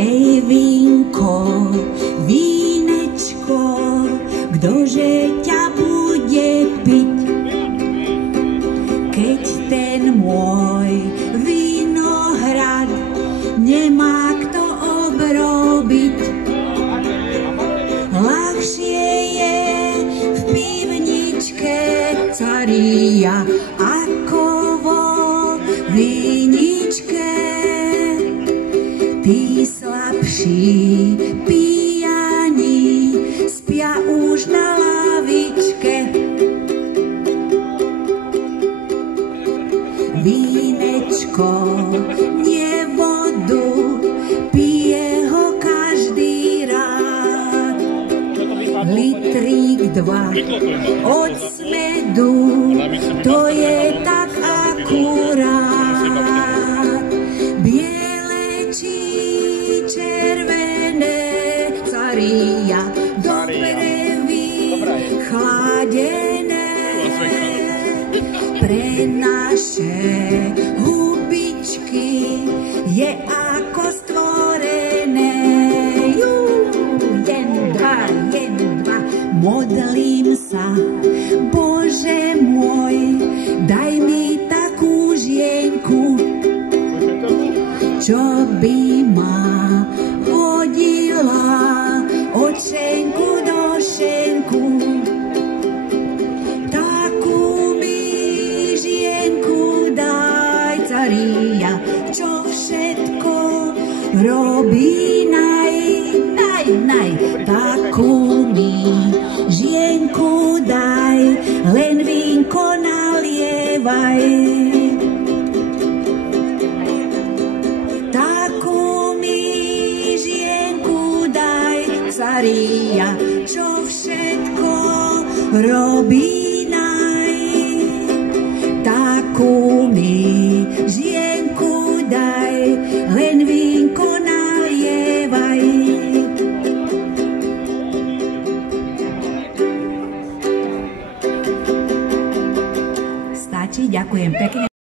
Hej, vínko, vínečko, kdože ťa bude piť, keď ten môj vinohrad nemá kto obrobiť. Ľahšie je v pivničke caria ako vo viničke. Tí slabší pijani spia už na lavičke. Vínečko, nie vodu, pije ho každý rád. Litrík 2 od smedu, to je tak akurát. Biele či červené caria, dobre vychladené. Pre naše hubičky je ako stvorené. Jen dva, modlím sa, Bože môj, daj mi takú žienku, čo by ma hodila od šenku do šenku. Takú mi žienku daj, caria, čo všetko robí naj. Takú mi žienku daj, len vínko nalievaj. Takú mi žienku daj, caria, čo všetko robí naj. Takú mi žienku daj, len vínko nalievaj. Stačí, ďakujem pekne.